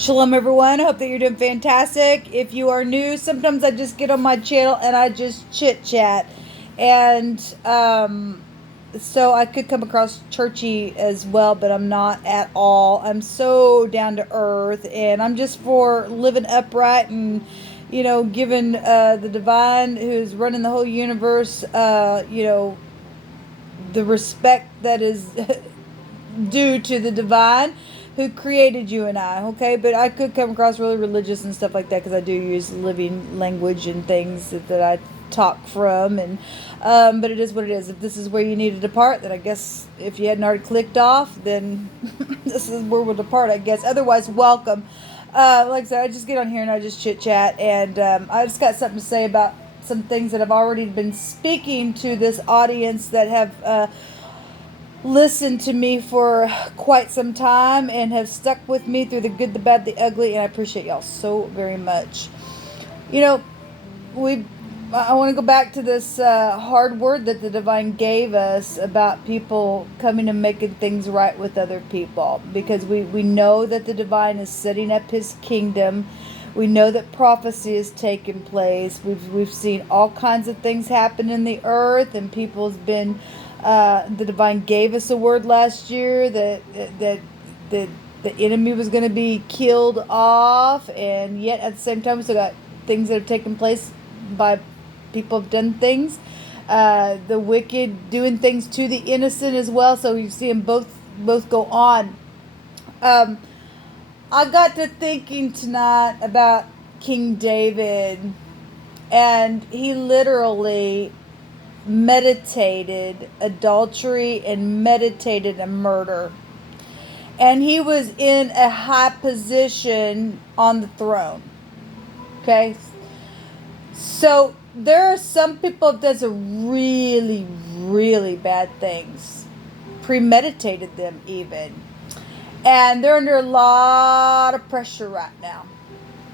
Shalom, everyone. I hope that you're doing fantastic. If you are new, sometimes I just get on my channel and I just chit chat. And so I could come across churchy as well, but I'm not at all. I'm so down to earth, and I'm just for living upright and, giving the divine who's running the whole universe, the respect that is due to the divine who created you and I, okay? But I could come across really religious and stuff like that because I do use living language and things that I talk from, and but it is what it is. If this is where you need to depart, then I guess if you hadn't already clicked off, then this is where we'll depart, I guess. Otherwise, welcome. Like I said, I just get on here and I just chit chat, and I just got something to say about some things that I've already been speaking to this audience that have listened to me for quite some time and have stuck with me through the good, the bad, the ugly, and I appreciate y'all so very much. I want to go back to this hard word that the divine gave us about people coming and making things right with other people, because we know that the divine is setting up his kingdom. We know that prophecy is taking place. We've seen all kinds of things happen in the earth, and people's been the divine gave us a word last year that the enemy was going to be killed off, and yet at the same time we still got things that have taken place by people have done things, the wicked doing things to the innocent as well. So you see them both go on. I got to thinking tonight about King David, and he literally meditated adultery and meditated a murder, and he was in a high position on the throne. Okay, so there are some people that does really, really bad things, premeditated them even, and they're under a lot of pressure right now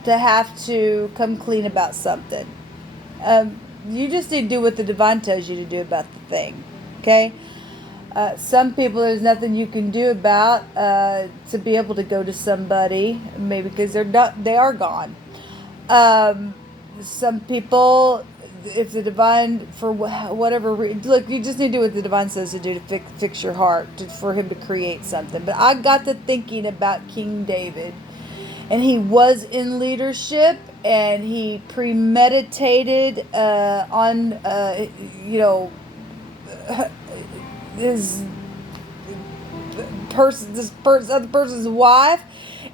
to have to come clean about something. You just need to do what the divine tells you to do about the thing, okay? Some people, there's nothing you can do about to be able to go to somebody, maybe because they are gone. Some people, if the divine, for whatever reason, look, you just need to do what the divine says to do to fix your heart, for him to create something. But I got to thinking about King David, and he was in leadership, and he premeditated on this other person's wife,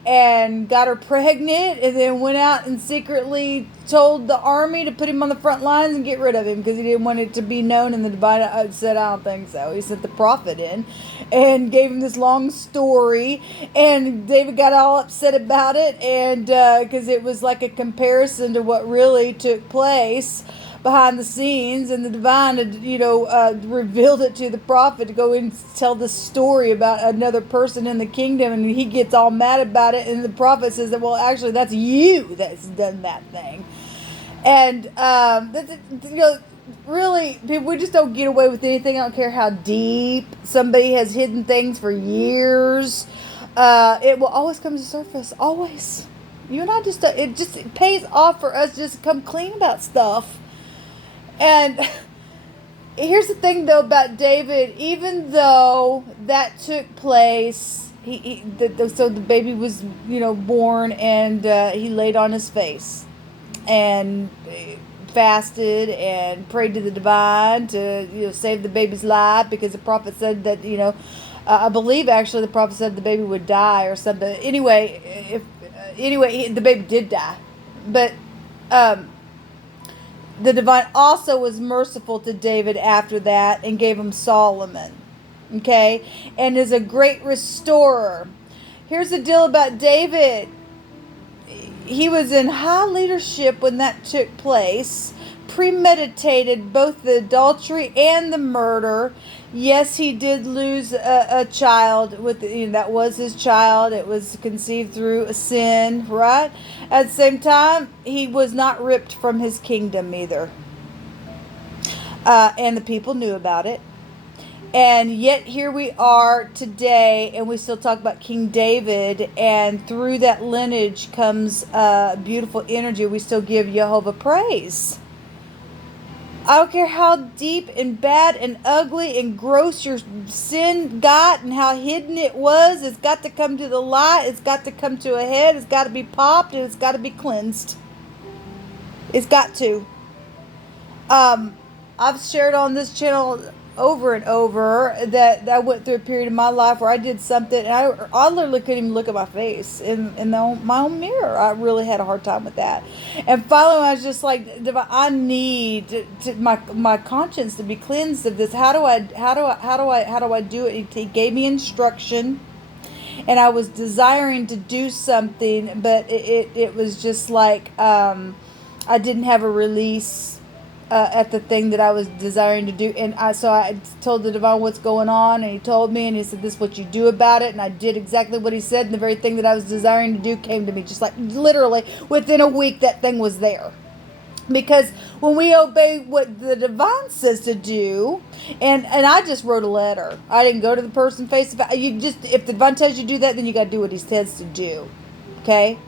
and got her pregnant, and then went out and secretly told the army to put him on the front lines and get rid of him because he didn't want it to be known. And the divine said, I don't think so. He sent the prophet in and gave him this long story, and David got all upset about it, and because it was like a comparison to what really took place behind the scenes, and the divine had, revealed it to the prophet to go and tell the story about another person in the kingdom, and he gets all mad about it, and the prophet says that, well, actually, that's you that's done that thing. And really, people, we just don't get away with anything. I don't care how deep somebody has hidden things for years. It will always come to the surface, always. You and I it pays off for us just to come clean about stuff. And here's the thing, though, about David. Even though that took place, so the baby was, born, and he laid on his face and fasted and prayed to the divine to, save the baby's life, because the prophet said that, I believe actually the prophet said the baby would die or something. Anyway, the baby did die, but the divine also was merciful to David after that and gave him Solomon, okay, and is a great restorer. Here's the deal about David. He was in high leadership when that took place, premeditated both the adultery and the murder. Yes, he did lose a child that was his child. It was conceived through a sin, right? At the same time, he was not ripped from his kingdom either. And the people knew about it. And yet here we are today, and we still talk about King David, and through that lineage comes beautiful energy. We still give Jehovah praise. I don't care how deep and bad and ugly and gross your sin got and how hidden it was. It's got to come to the light. It's got to come to a head. It's got to be popped, and it's got to be cleansed. It's got to. I've shared on this channel over and over that I went through a period of my life where I did something, and I literally couldn't even look at my face in my own mirror. I really had a hard time with that. And finally, I was just like, I need my conscience to be cleansed of this. How do I do it? He gave me instruction, and I was desiring to do something, but it was just like I didn't have a release at the thing that I was desiring to do. And so I told the divine what's going on, and he told me, and he said, this is what you do about it. And I did exactly what he said, and the very thing that I was desiring to do came to me. Just like literally within a week, that thing was there. Because when we obey what the divine says to do, and I just wrote a letter. I didn't go to the person face to face. If the divine tells you to do that, then you got to do what he says to do. Okay?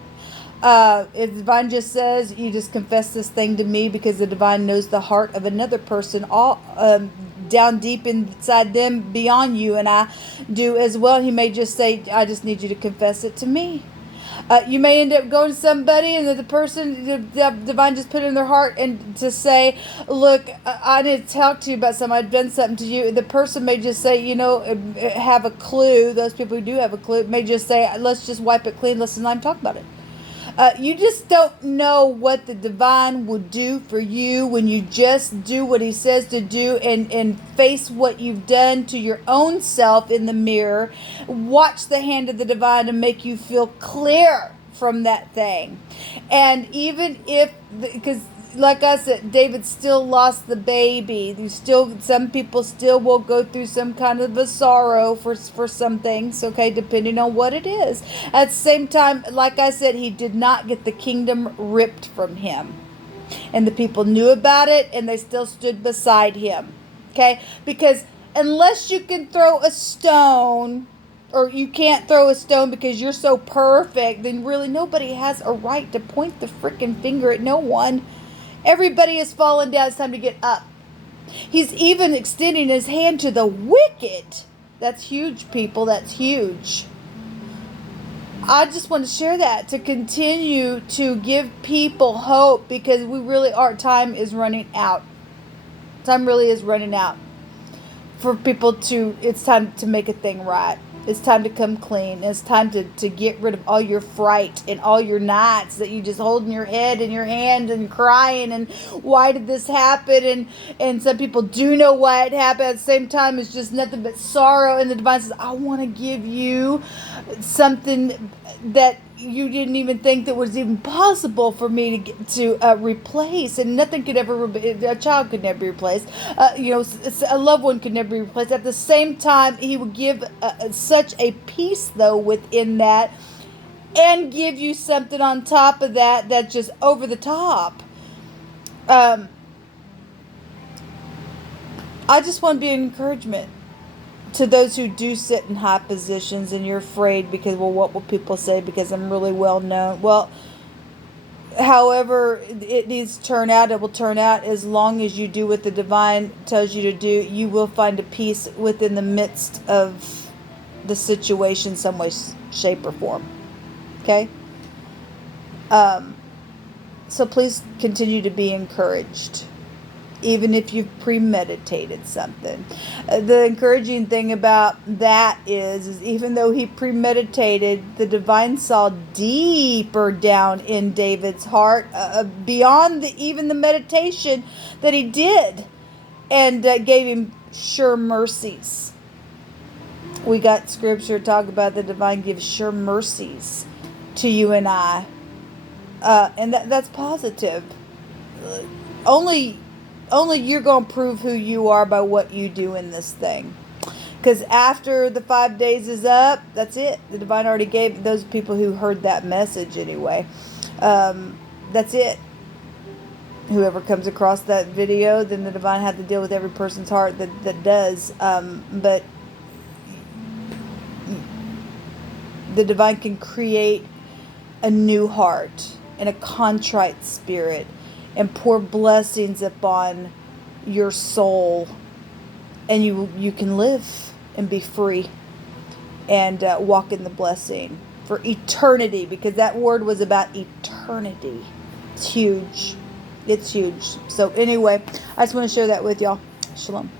If the divine just says, you just confess this thing to me, because the divine knows the heart of another person all down deep inside them beyond you, and I do as well. He may just say, I just need you to confess it to me. You may end up going to somebody, and the person, the divine just put it in their heart, and to say, look, I need to talk to you about something. I've done something to you. The person may just say, have a clue. Those people who do have a clue may just say, let's just wipe it clean. Let's not even talk about it. You just don't know what the divine will do for you when you just do what he says to do, and face what you've done to your own self in the mirror. Watch the hand of the divine to make you feel clear from that thing. And even if, because like I said, David still lost the baby. Some people still will go through some kind of a sorrow for some things, okay, depending on what it is. At the same time, like I said, he did not get the kingdom ripped from him. And the people knew about it, and they still stood beside him, okay? Because unless you can throw a stone, or you can't throw a stone because you're so perfect, then really nobody has a right to point the freaking finger at no one. Everybody has fallen down. It's time to get up. He's even extending his hand to the wicked. That's huge, people. That's huge. I just want to share that to continue to give people hope, because time is running out. Time really is running out for people it's time to make a thing right. It's time to come clean. It's time to get rid of all your fright and all your nights that you just hold in your head and your hand and crying and why did this happen? And some people do know why it happened. At the same time, it's just nothing but sorrow. And the divine says, I want to give you something that you didn't even think that was even possible for me to replace. And nothing could ever, a child could never be replaced. A loved one could never be replaced. At the same time, he would give such a peace, though, within that, and give you something on top of that that's just over the top. I just want to be an encouragement to those who do sit in high positions, and you're afraid because, well, what will people say because I'm really well known? Well, however it needs to turn out, it will turn out. As long as you do what the divine tells you to do, you will find a peace within the midst of the situation, some way, shape, or form. Okay? So please continue to be encouraged, even if you've premeditated something. The encouraging thing about that is even though he premeditated, the divine saw deeper down in David's heart, beyond even the meditation that he did, and gave him sure mercies. We got scripture talk about the divine gives sure mercies to you and I. And that's positive. Only you're going to prove who you are by what you do in this thing. Because after the 5 days is up, that's it. The divine already gave those people who heard that message anyway. That's it. whoever comes across that video, then the divine had to deal with every person's heart that does. But the divine can create a new heart and a contrite spirit and pour blessings upon your soul, and you can live and be free and walk in the blessing for eternity, because that word was about eternity. It's huge. It's huge. So anyway, I just want to share that with y'all. Shalom.